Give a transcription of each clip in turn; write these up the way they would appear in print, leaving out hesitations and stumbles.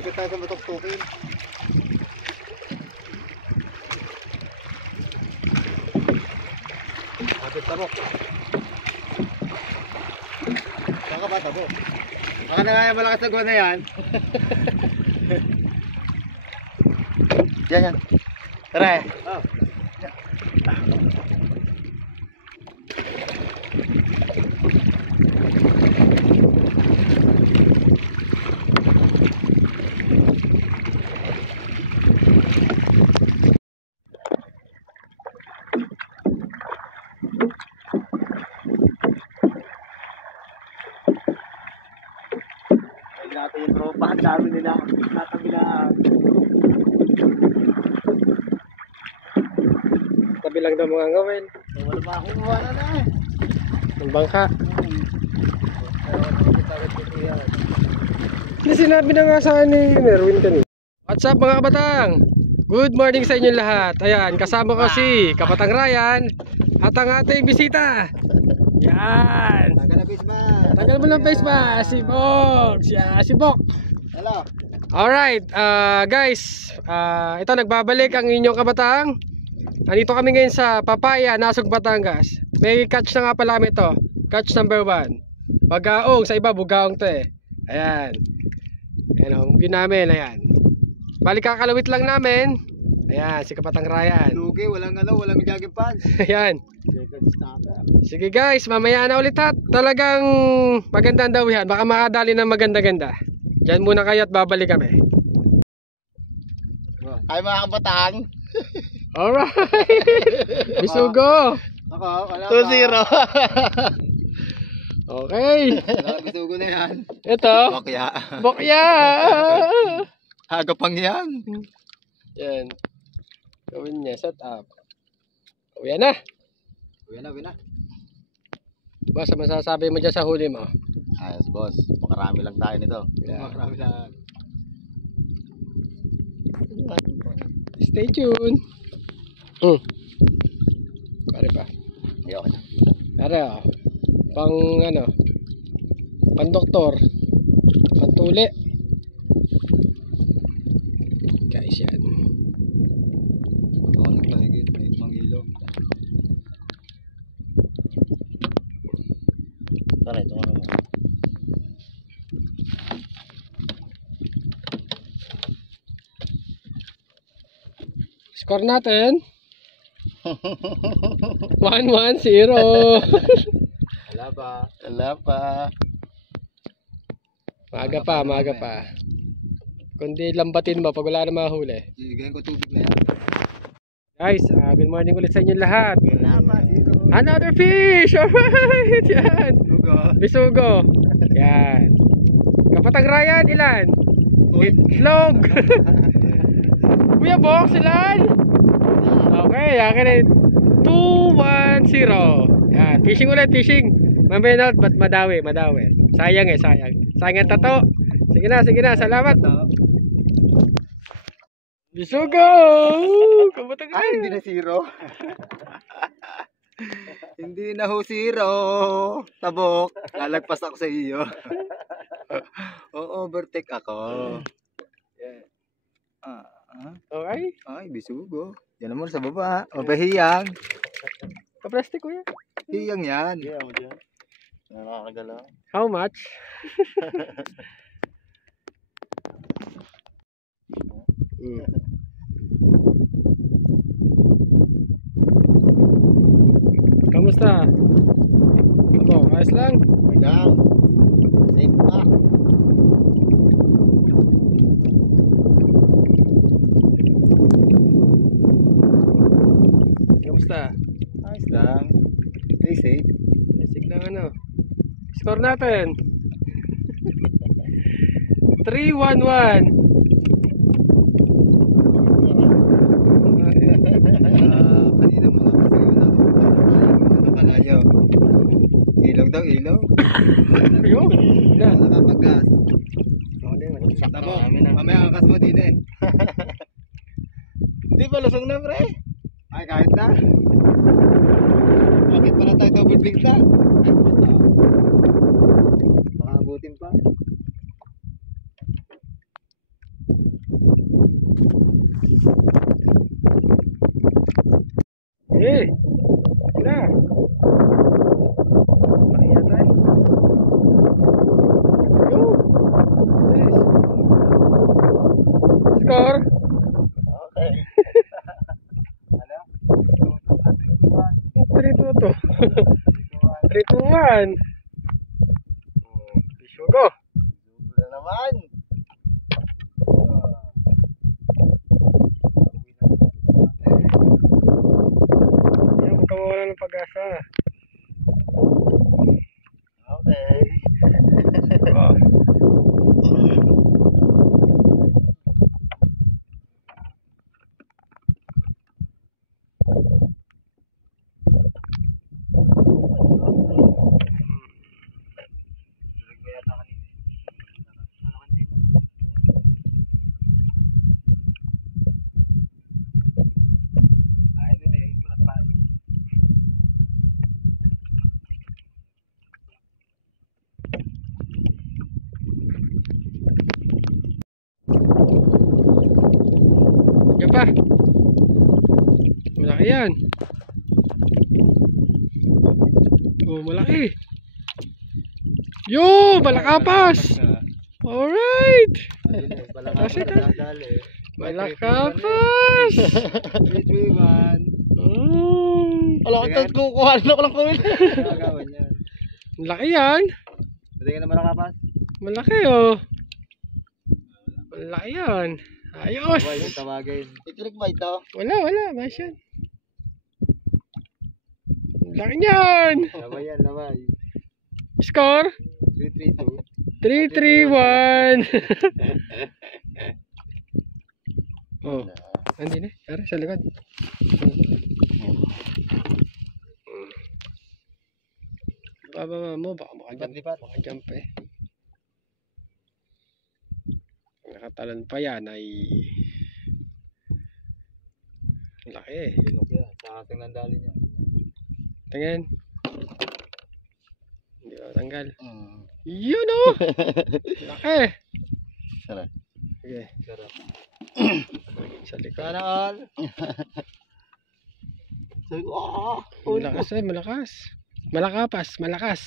Agad tayo sa matuktukin. Agad tabok. Saan ka ba tabok? Baka na nga yung malakas na guna yan. Yan. Tara eh. Oh. Natin yung tropa, ang dami nila natabilang. Tabi lang daw mga ngawin. Wala pa akong wala na eh. Ng bangka. Hindi sinabi na nga sa akin ni Merwin kanina. What's up mga kabatang? Good morning sa inyo lahat. Ayan, kasama ko si Kapatang Ryan at ang ating bisita. Yan. Tagal na face mask. Tagal mo ng face mask. Si Bok. Si Bok. Hello. Alright, guys. Ito nagbabalik ang inyong kabatang. Nandito kami ngayon sa Papaya, Nasug, Batangas. May catch na nga pala kami ito. Catch number 1. Bagaong, sa iba bugaong to eh. Ayan. Ayan ang view namin, ayan. Balik kakalawit lang namin. Ayan, si Kapatang Ryan. Lugi, walang jogging pants. Ayan. Sige guys, mamaya na ulit ha. Talagang magandang dawihan. Baka makadali ng maganda-ganda. Diyan muna kayo at babalik kami. Ay mga kabatang. Alright. Bisugo. Ako, wala 2-0. Okay. Bisugo na yan. Ito. Bokya. Hagapang yan. Yan. Gawin niya, set up. Uwi na. Uwi na. Boss, masasabi mo dyan sa huli mo? Ayos boss, makarami lang tayo nito. Yeah. Makarami lang. Stay tuned. Pare pa. Okay. Pare oh. Pang ano? Pang doktor. Pantuli. Guys yan. Ako nagpahigit, may mangilo. Tara, ito ano. Score natin 1-1-0. Wala pa. Maaga pa. Kundi lambatin mo pag wala na mahuli. Ibigay ko tubig na yan. Guys, good morning ulit sa inyo lahat. Wala pa, zero. Another fish! Alright! Yan. Bisugo. Yan. Kapatang Ryan, ilan? Itlog. Kuya Bok, ilan? Okay, akin ay 2-1-0. Yan, fishing ulit, fishing. Mamaya na, ba't madawi. Sayang. Sayang ang tato. Sige na, salamat. Bisugo! Kapatang Ryan. Ay, hindi na zero. Hindi na ho zero. Tabok, lalagpas ako sa iyo. Overtake ako. Okay? Ay, bisugo. Yan naman sa baba. Hiyang. Kaplastic ko yan. Hiyang yan. Nakakagalaw. How much? Kamusta? Ano, ayos lang? Lang. Safe pa. Kamusta? Ayos lang. Stay safe. Basic lang ano. Score natin. 3-1-1. Kanina mo na kasi yun nakalayo. Ilaw daw, ilaw. Ayun. Na. Nakapaggas. Tamo, mamaya angkas mo din eh. Hindi pa lusong na pre. Ay kahit na. Bakit pala tayo double big na? Baka abutin pa. yan. Sugo. Sugo na naman. Yan, huwag ka mawala ng pag-asa. Okay. Oh. Yan pa. Malaki yan. Oh, malaki. Yo, malakapas. Alright. Kasi ka. Malakapas. 3-3-1. Oh. Wala ko kukuha na ko lang kawin. Gagawan yan. Malaki yan. Pwede ka na malakapas? Malaki oh. Malaki yan. Ayos. Huwag yung tawagin. Itirik ba ito? Wala. Bas yan. Laki niyan. Labay yan, labay. Score? 3-3-2. 3-3-1. Oh. Andi na. Tara, sa likod. Baba mo. Baka makajump eh. Nakatalon pa yan ay laki eh. Ilok yan. Sa ating nandali niya. Tingin. Hindi ba tanggal? Yun oh! Laki! Sarap. Sige. Sarap. Sa likod. Sana all. Sabi ko, Malakas eh, malakas. Malakas.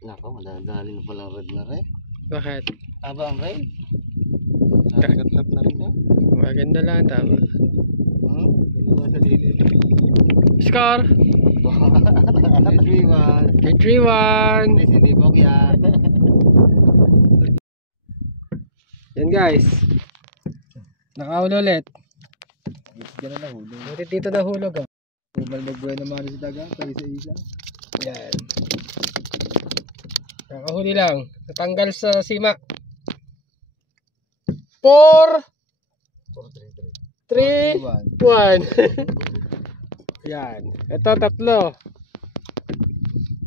Nako, madadali na pala red na rin. Bakit? Aba ang red. Nakagat na rin yan. Maganda lang, tama. Hindi ba sa lili? Score! 3-3-1. 3-3-1. Please, hindi po kaya. Yan guys. Nakahuli ulit. Ganun na hulog. Buti dito nahulog oh. Malmagbuhay naman sa daga. Pari sa isa. Yan. Nakahuli lang. Natanggal sa simak. 4 3 1. Yan. Ito tatlo.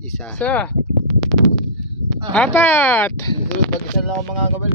Isa. Isa. Apat. Susunod, pag-isa lang ako mga kabal.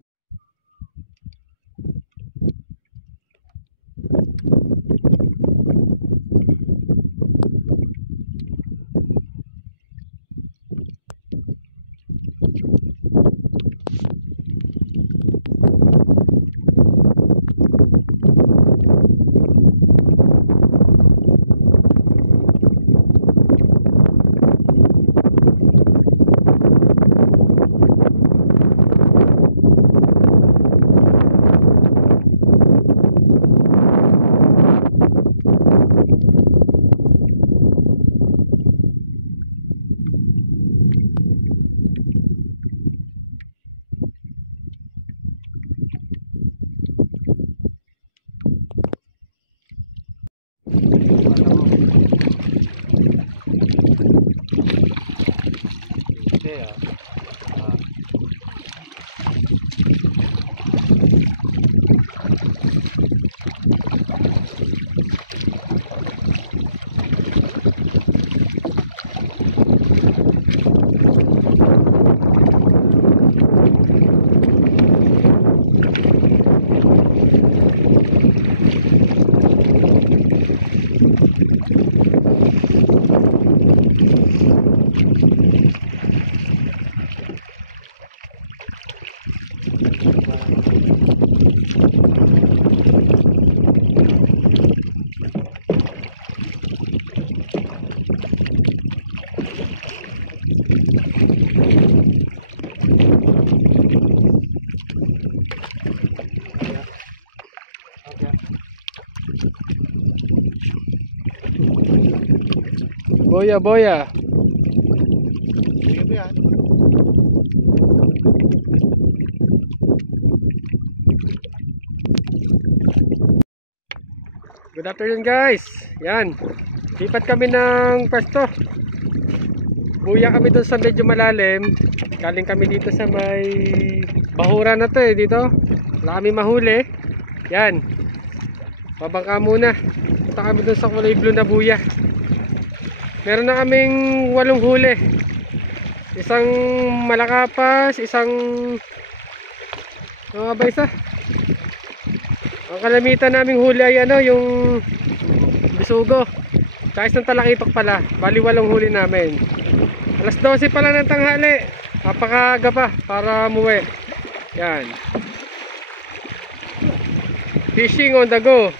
Boya. yan. Good afternoon guys. Yan. Lipat kami ng pwesto. Buya kami doon sa medyo malalim. Galing kami dito sa may bahura na to eh. Dito. Wala kami mahuli. Yan. Babangka muna. Punta kami doon sa kulay blue na buya. Meron na kaming 8 huli. Isang malakapas. Isang mga ba isa? Ang kalamitan naming huli ay ano, yung bisugo. Tsaka isang talakitok pala. Bali 8 huli namin. Alas 12 pa lang ng tanghali. Napakaaga pa para umuwi. Yan. Fishing on the go.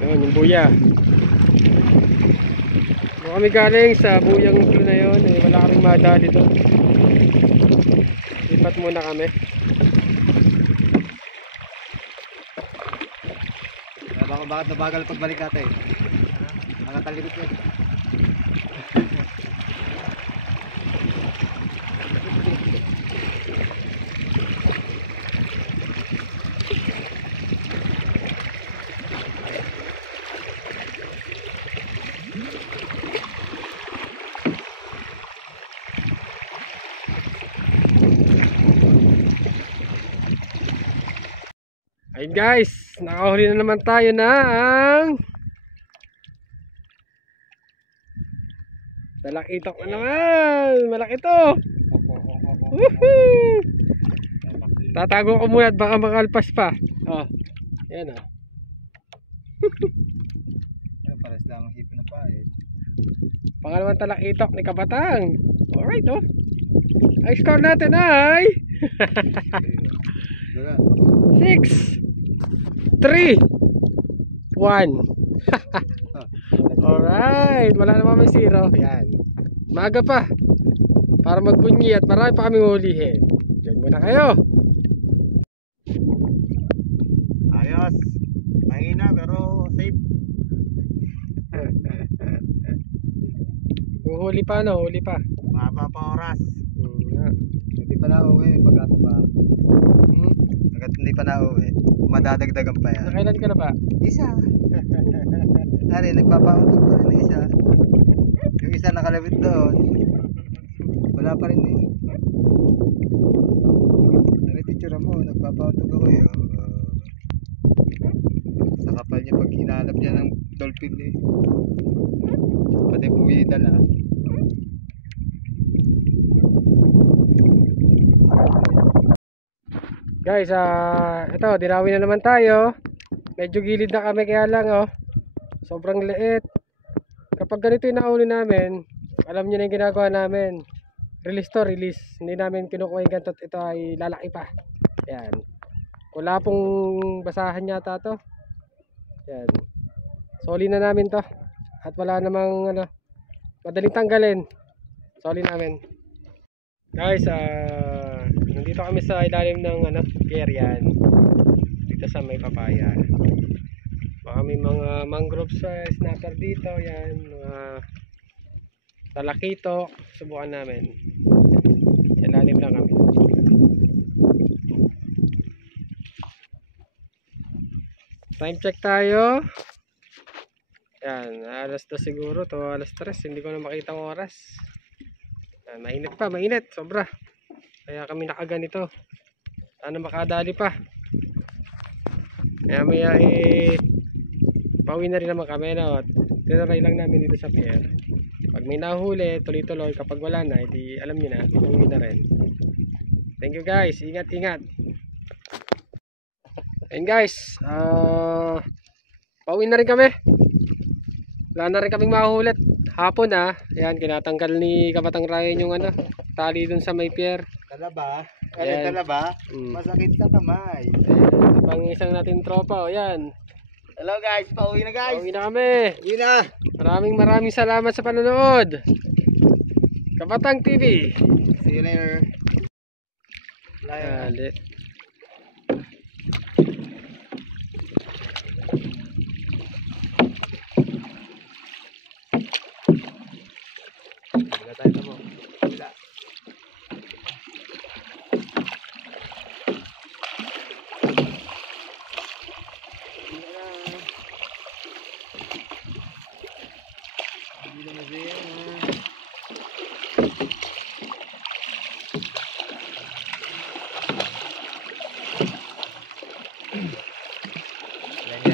Yan yung buya. Kami galing sa buyang blue na yon, eh, wala kaming madali doon. Lipat muna kami. Bakit nabagal pagbalik natin? Nakatalikod ko. Ayun guys, nakahuli na naman tayo ng talakitok na naman. Malaki to. Woohoo! Tatago ko muna at baka makalpas pa. Oh, yan oh. Pares lamang hipon na pa eh. Pangalawang talakitok ni Kabatang. Alright oh. Ay score natin ay 6 3 1. Alright, wala naman may zero. Yan. Maaga pa. Para magbunyi at marami pa kaming hulihin. Diyan muna kayo. Ayos. Mahina pero safe. Huli pa no, huli pa. Mahaba pa oras. Yeah. Hindi pa na-uwi. Pag-asa pa. Hanggat hindi pa na-uwi. Madadagdagan pa yan. Nakailan ka na ba? Isa. Ari, nagpapautog pa rin ng isa. Yung isa nakalabit doon. Wala pa rin eh. Ano titsura mo? Nagpapautog ako eh. Sa kapal niya pag hinalap niya ng dolphin eh. Pati buwi dala. Guys, ito, dinawi na naman tayo. Medyo gilid na kami kaya lang oh. Sobrang liit. Kapag ganito yung nakauli namin, alam niyo na yung ginagawa namin. Release to, release. Hindi namin kinukuha yung gantot. Ito ay lalaki pa. Yan. Wala pong basahan yata to. Yan. Soli na namin to. At wala namang ano, madaling tanggalin. Soli namin. Guys, nandito kami sa ilalim ng ano, pier yan. Dito sa may papaya. Baka may mga mangrove snapper dito, yan, mga talakito, subukan namin. Sa ilalim lang kami. Time check tayo. Yan, alas 2 siguro to, alas 3, hindi ko na makita ang oras. Yan, mainit pa, mainit, sobra. Kaya kami nakaganito. Sana makadali pa. Kaya maya pauwi na rin naman kami, no? Tinaray lang namin dito sa pier. Pag may nahuli, tuloy-tuloy. Kapag wala na, edi alam nyo na, pauwi na rin. Thank you guys, ingat ingat. And guys, pauwi na rin kami. Wala na rin kaming mahulit. Hapon ayan, kinatanggal ni Kabatang Ryan yung ano, tali dun sa may pier. Talaba. Ayan. Talaba. Masakit sa kamay. Pang isang natin tropa, o yan. Hello guys, pauwi na guys. Pauwi na kami. Pauwi na. Maraming salamat sa panonood. Kabatang TV. See you later. Dali.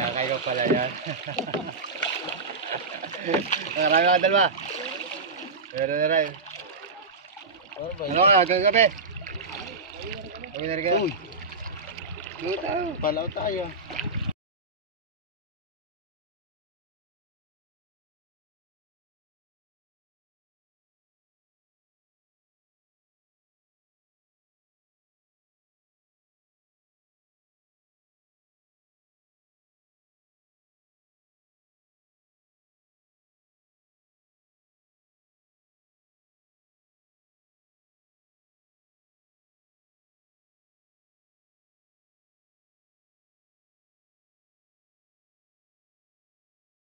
Kayo pala yan. Marami ka dalawa. Meron na rin. Ano ka, gagabi? Kami na rin kayo. Uy. Palaw tayo.